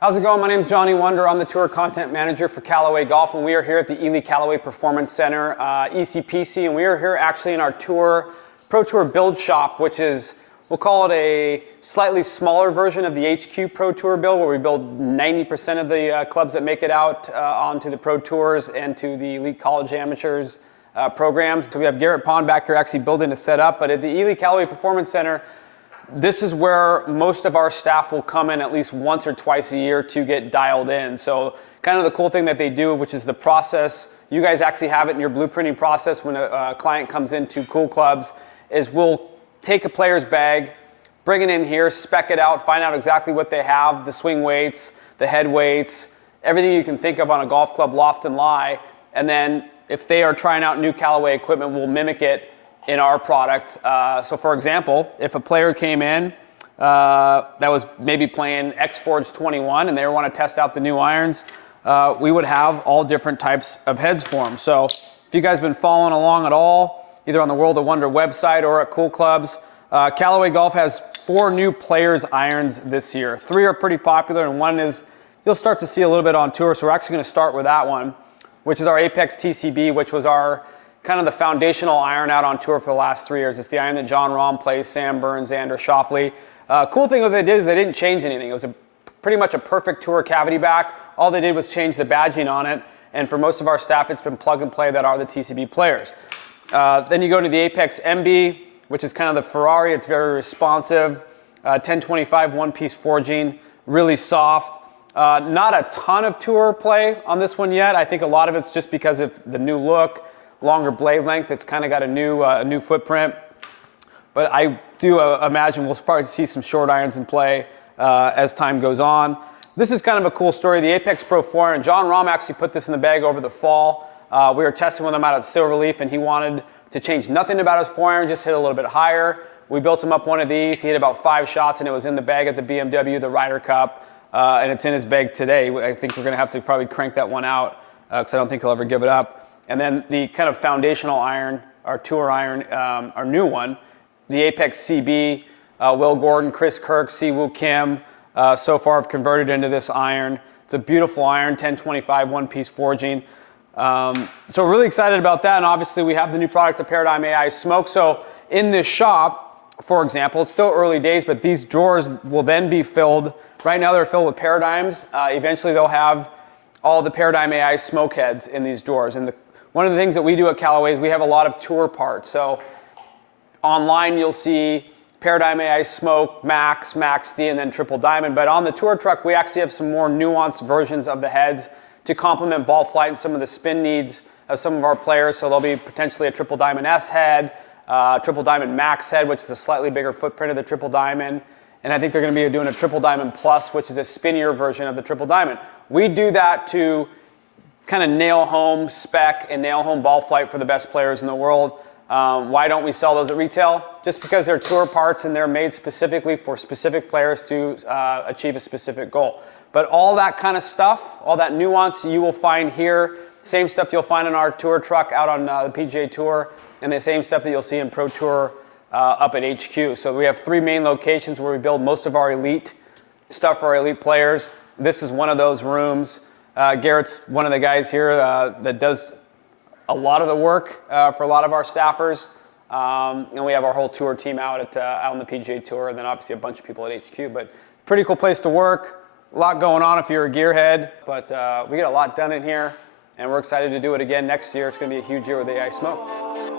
How's it going? My name is Johnny Wunder. I'm the Tour Content Manager for Callaway Golf, and we are here at the Callaway Performance Center, ECPC, and we are here actually in our Pro Tour Build Shop, which is, we'll call it a slightly smaller version of the HQ Pro Tour Build, where we build 90% of the clubs that make it out onto the Pro Tours and to the Elite College Amateurs programs. So we have Garrett Pond back here actually building a setup, but at the Callaway Performance Center, this is where most of our staff will come in at least once or twice a year to get dialed in. So kind of the cool thing that they do, which is the process, you guys actually have it in your blueprinting process when a client comes into Cool Clubs, is we'll take a player's bag, bring it in here, spec it out, find out exactly what they have, the swing weights, the head weights, everything you can think of on a golf club loft and lie. And then if they are trying out new Callaway equipment, we'll mimic it in our product. So for example, if a player came in that was maybe playing X-Forge 21 and they want to test out the new irons, we would have all different types of heads for them. So if you guys have been following along at all, either on the World of Wonder website or at Cool Clubs, Callaway Golf has 4 new players irons this year. 3 are pretty popular, and 1 is, you'll start to see a little bit on tour, so we're actually going to start with that one, which is our Apex TCB, which was our kind of the foundational iron out on tour for the last 3 years. It's the iron that John Rahm plays, Sam Burns, Xander Schauffele. Cool thing what they did is they didn't change anything. It was pretty much a perfect tour cavity back. All they did was change the badging on it, and for most of our staff, it's been plug and play that are the TCB players. Then you go to the Apex MB, which is kind of the Ferrari. It's very responsive. 1025 one-piece forging, really soft. Not a ton of tour play on this one yet. I think a lot of it's just because of the new look, longer blade length. It's kind of got a new footprint. But I do imagine we'll probably see some short irons in play as time goes on. This is kind of a cool story. The Apex Pro 4 iron, John Rahm actually put this in the bag over the fall. We were testing with him out at Silverleaf, and he wanted to change nothing about his 4 iron, just hit a little bit higher. We built him up one of these. He hit about 5 shots, and it was in the bag at the BMW, the Ryder Cup, and it's in his bag today. I think we're going to have to probably crank that one out because I don't think he'll ever give it up. And then the kind of foundational iron, our tour iron, our new one, the Apex CB, Will Gordon, Chris Kirk, Siwoo Kim, so far have converted into this iron. It's a beautiful iron, 1025 one-piece forging. So we're really excited about that, and obviously we have the new product, the Paradigm iSmoke. So in this shop, for example, it's still early days, but these drawers will then be filled. Right now they're filled with Paradigms. Eventually they'll have all the Paradigm iSmoke heads in these drawers. And one of the things that we do at Callaway is we have a lot of tour parts. So online you'll see Paradigm iSmoke, Max, Max D, and then Triple Diamond. But on the tour truck, we actually have some more nuanced versions of the heads to complement ball flight and some of the spin needs of some of our players. So there'll be potentially a Triple Diamond S head, Triple Diamond Max head, which is a slightly bigger footprint of the Triple Diamond. And I think they're going to be doing a Triple Diamond Plus, which is a spinnier version of the Triple Diamond. We do that to kind of nail home spec and nail home ball flight for the best players in the world. Why don't we sell those at retail? Just because they're tour parts and they're made specifically for specific players to achieve a specific goal. But all that kind of stuff, all that nuance you will find here, same stuff you'll find in our tour truck out on the PGA Tour, and the same stuff that you'll see in Pro Tour up at HQ. So we have 3 main locations where we build most of our elite stuff for our elite players. This is one of those rooms. Garrett's one of the guys here that does a lot of the work for a lot of our staffers. And we have our whole tour team out on the PGA Tour, and then obviously a bunch of people at HQ. But pretty cool place to work. A lot going on if you're a gearhead, but we get a lot done in here, and we're excited to do it again next year. It's going to be a huge year with the iSmoke.